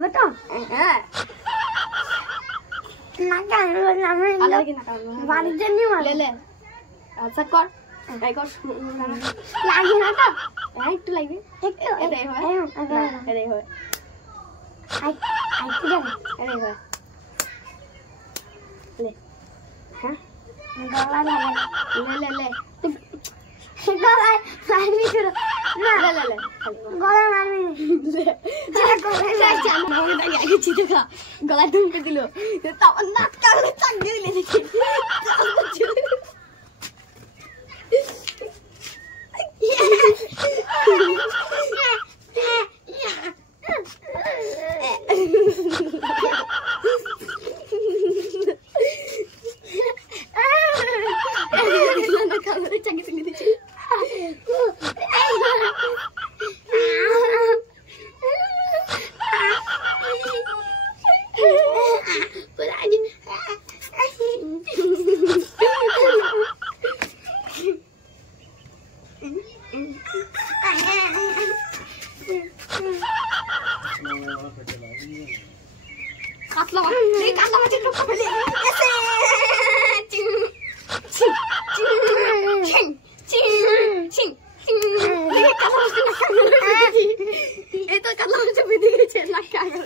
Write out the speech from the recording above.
Betul? Nakal namanya. Ada lagi nakal. Balik jadi mana? Lele. Sakor. Baikor. Lagi nakal. Itu lagi. Itu. Ada yang Ayo, ada yang Ay, tidak. ada yang Le. Hah? Golan lagi. Le. Golan lagi dulu. Nah, Le. golan lagi. Jangan golan lagi. Mau tanya aja cerita kak. Golan dompet dulu. Tak nakal canggih le. Canggih sendiri. Katla macam tu kau beli. Itu katla macam beli je nak kaya.